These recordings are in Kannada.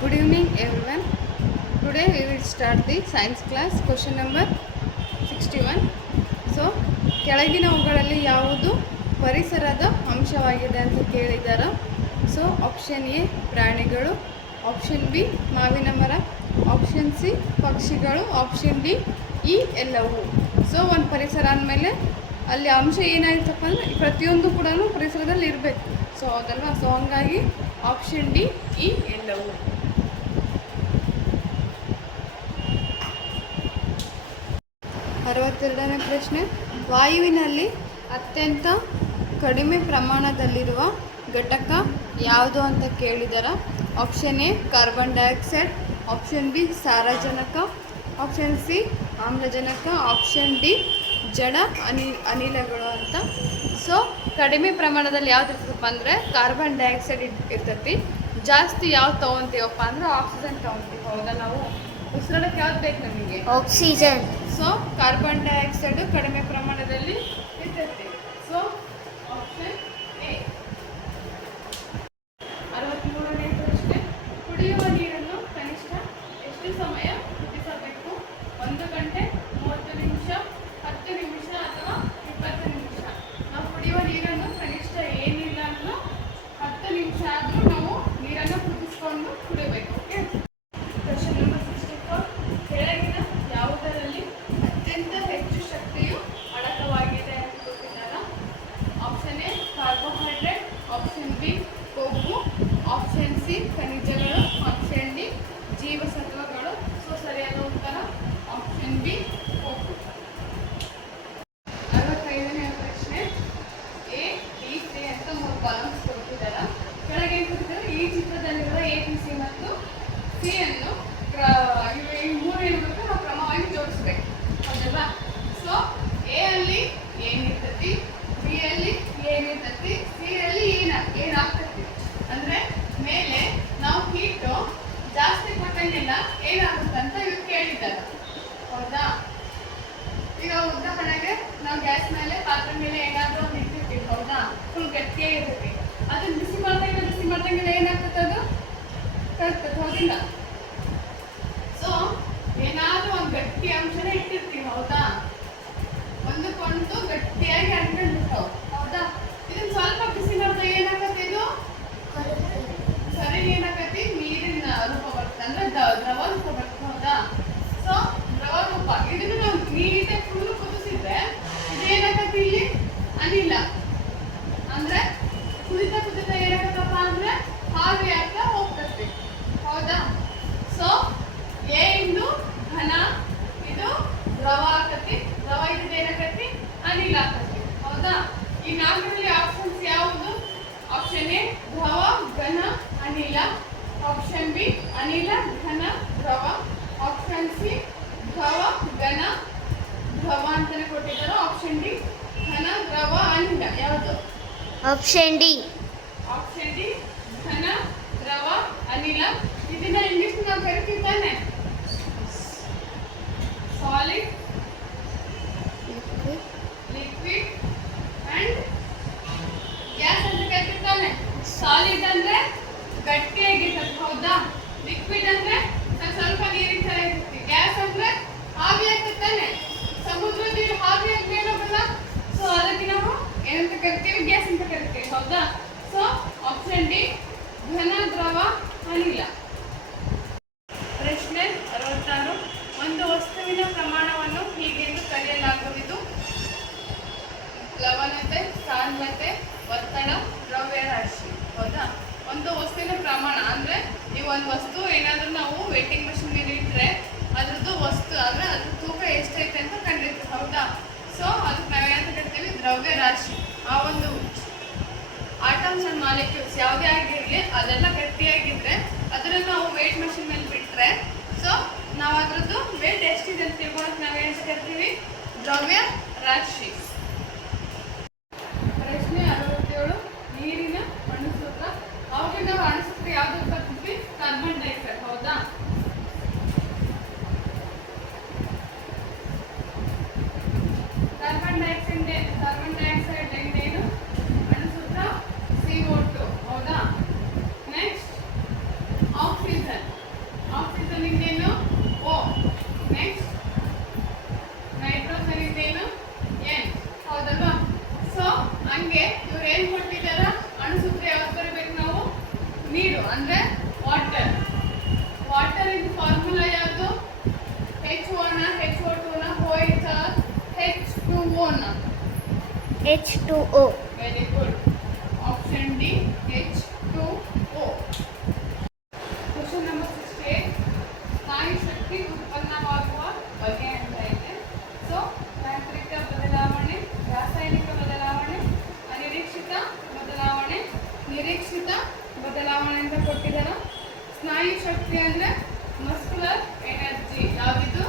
Good evening everyone. Today we will start the science class question number 61. So ಕೆಳಗಿನವುಗಳಲ್ಲಿ ಯಾವುದು ಪರಿಸರದ ಅಂಶವಾಗಿದೆ ಅಂತ ಕೇಳಿದ್ದಾರೆ. ಸೊ ಆಪ್ಷನ್ ಎ ಪ್ರಾಣಿಗಳು, ಆಪ್ಷನ್ ಬಿ ಮಾವಿನ ಮರ, ಆಪ್ಷನ್ ಸಿ ಪಕ್ಷಿಗಳು, ಆಪ್ಷನ್ ಡಿ ಈ ಎಲ್ಲವೂ. ಸೊ ಒಂದು ಪರಿಸರ ಅಂದಮೇಲೆ ಅಲ್ಲಿ ಅಂಶ ಏನಾಗಿರ್ತಪ್ಪ ಅಂದರೆ ಪ್ರತಿಯೊಂದು ಕೂಡ ಪರಿಸರದಲ್ಲಿ ಇರಬೇಕು. ಸೊ ಹೌದಲ್ವಾ? ಸೊ ಹಂಗಾಗಿ ಆಪ್ಷನ್ ಡಿ ಈ ಎಲ್ಲವೂ. 62ನೇ ಪ್ರಶ್ನೆ, ವಾಯುವಿನಲ್ಲಿ ಅತ್ಯಂತ ಕಡಿಮೆ ಪ್ರಮಾಣದಲ್ಲಿರುವ ಘಟಕ ಯಾವುದು ಅಂತ ಕೇಳಿದಾರೆ. Option A carbon dioxide, option B ಸಾರಜನಕ, ಆಪ್ಷನ್ ಸಿ ಆಮ್ಲಜನಕ, ಆಪ್ಷನ್ ಡಿ ಜಡ ಅನಿಲಗಳು ಅಂತ. ಸೊ ಕಡಿಮೆ ಪ್ರಮಾಣದಲ್ಲಿ ಯಾವ್ದು ಇರ್ತದಪ್ಪ ಅಂದರೆ ಕಾರ್ಬನ್ ಡೈಆಕ್ಸೈಡ್ ಇರ್ತೈತಿ. ಜಾಸ್ತಿ ಯಾವ್ದು ತೊಗೊತೀವಪ್ಪ ಅಂದ್ರೆ ಆಕ್ಸಿಜನ್ ತೊಗೊತೀವಿ. ಹೌದಾ? ನಾವು ಉಸಿರಾಡಕ್ಕೆ ಯಾವ್ದು ಬೇಕು ನಮಗೆ? ಆಕ್ಸಿಜನ್. ಸೊ ಕಾರ್ಬನ್ ಡೈಆಕ್ಸೈಡ್ ಕಡಿಮೆ ಪ್ರಮಾಣದಲ್ಲಿ ಇರ್ತೈತಿ. So option A. 63ನೇ ಪ್ರಶ್ನೆ, ಕುಡಿಯುವ ನೀರನ್ನು ಕನಿಷ್ಠ ಎಷ್ಟು ಸಮಯ ಕುದಿಸಬೇಕು? 1 ಗಂಟೆ, 30 ನಿಮಿಷ, 10 ನಿಮಿಷ ಅಥವಾ 20 ನಿಮಿಷ? ನಾವು ಕುಡಿಯುವ ನೀರನ್ನು ಕನಿಷ್ಠ ಏನಿಲ್ಲ ಅಂದ್ರೂ 10 ನಿಮಿಷ ಆದರೂ ನಾವು ನೀರನ್ನು ಕುದಿಸ್ಕೊಂಡು ಕುಡಿಬೇಕು. ಓಕೆ. ಕ್ವೆಶ್ಚನ್ ನಂಬರ್ 64, ಕೆಳಗಿನ ಯಾವುದರಲ್ಲಿ ಅತ್ಯಂತ ಹೆಚ್ಚು ಶಕ್ತಿಯು ಅಡಕವಾಗಿದೆ ಅಂತ ಕೊಟ್ಟಿದ್ದಾರೆ. Option A carbohydrate, option B ಕೊಬ್ಬು, ಆಪ್ಷನ್ ಸಿ ಖನಿಜಗಳು, ಆಪ್ಷನ್ ಡಿ ಜೀವಸತ್ವಗಳು. ಸೊ ಸರಿಯಾದ ಉತ್ತರ ಆಪ್ಷನ್ ಬಿ ಕೊಬ್ಬು. 65ನೇ ಪ್ರಶ್ನೆ, ಎ ಬಿ ಸಿ ಅಂತ 3 ಕಾಲಮ್ಸ್ ಕೊಟ್ಟಿದ್ದಾರೆ. ಕೆಳಗೆ ಈ ಚಿತ್ರದಲ್ಲಿರುವ ಎ ಬಿ ಸಿ ಮತ್ತು ಸಿ ಅನ್ನು ಈ 3 ಏನಿರುತ್ತೆ ನಾವು ಕ್ರಮವಾಗಿ ಜೋಡಿಸ್ಬೇಕು. ಹೌದಲ್ವಾ? ಸೊ ಎ ಅಲ್ಲಿ ಏನಿರ್ತೈತಿ, ಬಿ ಅಲ್ಲಿ ಏನಿರ್ತೈತಿ, ಸಿ ಅಲ್ಲಿ ಏನಾಗ್ತೈತಿ ಅಂದರೆ ಮೇಲೆ ನಾವು ಹೀಟು ಜಾಸ್ತಿ ಕೊಟ್ಟಂಗೆಲ್ಲ ಏನಾಗುತ್ತೆ ಅಂತ ಇವ್ರು ಕೇಳಿದ್ದಾರೆ. ಹೌದಾ? ಈಗ ಉದಾಹರಣೆಗೆ ನಾವು ಗ್ಯಾಸ್ ಮೇಲೆ ಪಾತ್ರೆ ಮೇಲೆ ಏನಾದರೂ ಒಂದು ಇಟ್ಟಿರ್ತೀವಿ. ಹೌದಾ? ಫುಲ್ ಗಟ್ಟಿಯಾಗಿರ್ತೈತಿ. ಅದನ್ನ ಬಿಸಿ ಮಾಡ್ದಂಗೆಲ್ಲ ಏನಾಗ್ತದೆ? ಅದು ಕರ್ತದೆ. ಹೌದಿಲ್ಲ? ಸೊ ಏನಾದರೂ ಒಂದು ಗಟ್ಟಿ ಅಂಶನೇ ಇಟ್ಟಿರ್ತೀವಿ. ಹೌದಾ? ಒಂದಕ್ಕೊಂದು ಗಟ್ಟಿಯಾಗಿ ಅಂಟ್ಕೊಂಡಿರ್ತಾವ. ಹೌದಾ? ಇದನ್ನ ಸ್ವಲ್ಪ ಬಿಸಿ ಮಾಡಿದಾಗ ಏನಾಗತ್ತೆ? ಇದು ಸರಿ ಏನಾಗತ್ತೆ? ನೀರಿನ ರೂಪ ಬರ್ತದೆ, ಅಂದ್ರೆ ದ್ರವ ರೂಪ ಬರ್ತದೆ. ಹೌದಾ? ಸೊ ದ್ರವ ರೂಪ ಇದನ್ನು ನಾವು ನೀಟಾಗಿ ಫುಲ್ ಕುದಿಸಿದ್ರೆ ಇದೇನಾಗತ್ತೆ? ಇಲ್ಲಿ ಅನಿಲ ಅಂದ್ರೆ ಕುದಿತಾ ಏನಾಗತ್ತಪ್ಪ ಅಂದ್ರೆ ಹಾವಿ ಆಗ್ತಾ ಹೋಗ್ತದೆ. ಹೌದಾ? ಸೊ ಎ ಇಂದು ಘನ, ಇದು ದ್ರವ ಆಕತಿ, ದ್ರವ ಇದು ಏನಾಗತಿ? ಅನಿಲ ಆಕತಿ. ಹೌದಾ? ಈ 4ರಲ್ಲಿ ಆಪ್ಷನ್ಸ್ ಯಾವುದು? ಆಪ್ಷನ್ ಎ ದ್ರವ, ಘನ, ಅನಿಲ, ಆಪ್ಷನ್ ಬಿ ಅನಿಲ, ಘನ, ದ್ರವ, ಆಪ್ಷನ್ ಸಿ ದ್ರವ, ಘನ, ದ್ರವ ಅಂತಾನೆ ಕೊಟ್ಟಿದ್ದಾರೆ. ಆಪ್ಷನ್ ಡಿ ಘನ, ದ್ರವ, ಅನಿಲ. ಯಾವುದು? Option D. ಆಪ್ಷನ್ ಡಿ ಘನ, ದ್ರವ, ಅನಿಲ. ಇದನ್ನ ಇಂಗ್ಲಿಷ್ ನಾವು ಕರಿತೀವಿ ತಾನೆ? ಸಾಲಿಡ್, ಲಿಕ್ವಿಡ್ ಅಂಡ್ ಗ್ಯಾಸ್ ಅಂತ ಕರಿತೀವಿ ತಾನೆ? ಸಾಲಿಡ್ ಅಂದ್ರೆ ಗಟ್ಟಿಯಾಗಿರ್ತದೆ. ಹೌದಾ? ಲಿಕ್ವಿಡ್ ಅಂದ್ರೆ ಸ್ವಲ್ಪ ನೀರಿನ ತರ ಇರ್ತೈತಿ. ಗ್ಯಾಸ್ ಅಂದ್ರೆ ಆವಿ ಆಗ್ತಾನೆ. ಸಮುದ್ರ ನೀರು ಆವಿಯಾಗಿ ಮೇಲೋಗಲ್ಲ. ಸೊ ಅದಕ್ಕೆ ನಾವು ಏನಂತ ಕರಿತೀವಿ? ಗ್ಯಾಸ್ ಅಂತ ಕರಿತೀವಿ. ಹೌದಾ? ಸೊ ಆಪ್ಷನ್ ಡಿ ಘನ, ದ್ರವ, ಅನಿಲ. ಪ್ರಶ್ನೆ 66, ಒಂದು ವಸ್ತುವಿನ ಪ್ರಮಾಣವನ್ನು ಹೀಗೆಂದು ಕರೆಯಲಾಗುವುದು: ಲವಣತೆ, ಸಾಂದ್ರತೆ, ಒತ್ತಡ, ದ್ರವ್ಯರಾಶಿ. ಹೌದಾ? ಒಂದು ವಸ್ತುವಿನ ಪ್ರಮಾಣ ಅಂದ್ರೆ ಈ ಒಂದು ವಸ್ತು ಏನಾದರೂ ನಾವು ವೇಟಿಂಗ್ ಮಷಿನ್ ಮೇಲೆ ಇಟ್ಟರೆ ಅದ್ರದ್ದು ವಸ್ತು ಅಂದ್ರೆ ಅದ್ರ ತೂಕ ಎಷ್ಟೈತೆ ಅಂತ ಕಂಡಿರ್ತೀವಿ. ಹೌದಾ? ಸೊ ಅದಕ್ಕೆ ನಾವೇನಂತ ಕರಿತೀವಿ? ದ್ರವ್ಯರಾಶಿ. ಆ ಒಂದು ಆಟಮ್ಸ್ ಅಂಡ್ ಮಾಲಿಕ್ಯೂಲ್ಸ್ ಯಾವುದೇ ಆಗಿರಲಿ ಅದೆಲ್ಲ ಗಟ್ಟಿಯಾಗಿದ್ರೆ ಅದನ್ನು ನಾವು ವೇಟ್ ಮಷಿನ್ ಮೇಲೆ ಬಿಟ್ಟರೆ ಸೊ ನಾವು ಅದ್ರದ್ದು ವೇಟ್ ಎಷ್ಟಿದೆ ಅಂತ ತಿಳ್ಕೊಳಕ್ಕೆ ನಾವೇನು ಕರಿತೀವಿ? ದ್ರವ್ಯ ರಾಶಿ. ಪ್ರಶ್ನೆ 67, ನೀರಿನ ಅಣುಸೂತ್ರ. ಅವಾಗ ನಾವು ಅಣುಸೂತ್ರ ಯಾವ್ದು ಬರ್ತಿದ್ವಿ? Carbon dioxide. ಹೌದಾ? ಕಾರ್ಬನ್ ಡೈಆಕ್ಸೈಡ್ ಏನು? ಅಣುಸೂತ್ರ CO2. ಹೌದಾ? ನೆಕ್ಸ್ಟ್ ಆಕ್ಸಿಜನ್ ಇಂದೇನು ಓ. ನೆಕ್ಸ್ಟ್ ನೈಟ್ರೋಜನ್ ಇಂದೇನು ಎನ್. ಹೌದಲ್ವಾ? ಸೊ ಹಂಗೆ ಇವ್ರು ಏನ್ ಕೊಟ್ಟಿದಾರ, ಅಣುಸೂತ್ರ ಯಾವ್ದು ಬರೀಬೇಕು ನಾವು? ನೀರು ಅಂದ್ರೆ ವಾಟರ್. ವಾಟರ್ ಇದು ಫಾರ್ಮುಲಾ ಯಾವುದು? H1 ನ HO2 ನ OH H2O ನ. H2O. Very good. Option D H2O. Question number 68. ಸ್ನಾಯು ಶಕ್ತಿ ಉತ್ಪನ್ನವಾಗುವ ಬಗೆ ಅಂತ ಇದೆ. ಸೊ ಯಾಂತ್ರಿಕ ಬದಲಾವಣೆ, ರಾಸಾಯನಿಕ ಬದಲಾವಣೆ, ಅನಿರೀಕ್ಷಿತ ಬದಲಾವಣೆ, ನಿರೀಕ್ಷಿತ ಬದಲಾವಣೆ ಅಂತ ಕೊಟ್ಟಿದ್ದಾರೆ. ಸ್ನಾಯು ಶಕ್ತಿ ಅಂದ್ರೆ ಮಸ್ಕ್ಯುಲರ್ ಎನರ್ಜಿ. ಯಾವುದು?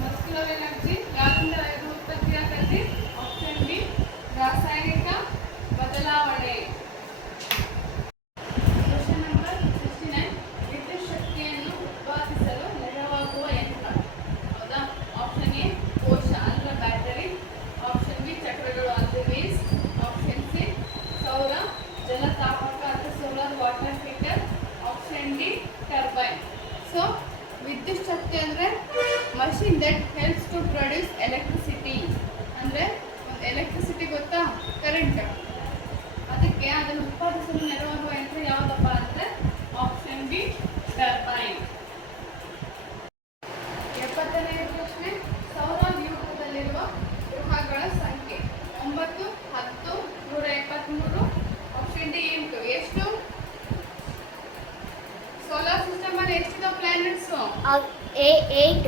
ಮಸ್ಕ್ಯುಲರ್ ಎನರ್ಜಿ ಯಾವ್ದಿಂದ ಇದು ಉತ್ಪತ್ತಿ ಆಗತ್ತೆ? ಆಪ್ಷನ್ ಡಿ ರಾಸಾಯನಿಕ ಬದಲಾವಣೆ. Question number 69. ವಿದ್ಯುತ್ ಶಕ್ತಿಯನ್ನು ಉತ್ಪಾದಿಸಲು ನೆರವಾಗುವ ಯಂತ್ರ. ಹೌದಾ? ಆಪ್ಷನ್ ಎ ಕೋಶ ಅಂದ್ರೆ ಬ್ಯಾಟರಿ. ಆಪ್ಷನ್ ಬಿ ಚಕ್ರಗಳು ಅಂದ್ರೆ ವೀಲ್ಸ್. ಆಪ್ಷನ್ ಸಿ ಸೌರ ಜಲತಾಪಕ ಅಂದ್ರೆ solar water heater. Option D turbine. So ವಿದ್ಯುತ್ ಶಕ್ತಿ ಅಂದ್ರೆ machine that helps to produce electricity. ಅಂದ್ರೆ ಎಲೆಕ್ಟ್ರಿಸಿಟಿ ಗೊತ್ತಾ? ಕರೆಂಟ್. ಅದಕ್ಕೆ ಅದನ್ನು ಉತ್ಪಾದಿಸಲು ನೆರವಾಗುವ ಯಂತ್ರ ಯಾವುದಪ್ಪ ಅಂದ್ರೆ ಆಪ್ಷನ್ ಬಿ ಟರ್ಬೈನ್. 70ನೇ ಪ್ರಶ್ನೆ. ಸೌರವ್ಯೂಹದಲ್ಲಿರುವ ಗ್ರಹಗಳ ಸಂಖ್ಯೆ 9, 10, 173. Option D 8. ಎಷ್ಟು? ಸೋಲಾರ್ ಸಿಸ್ಟಮ್ ಅಲ್ಲಿ ಎಷ್ಟಿದೆ ಪ್ಲಾನೆಟ್ಸ್? A 8,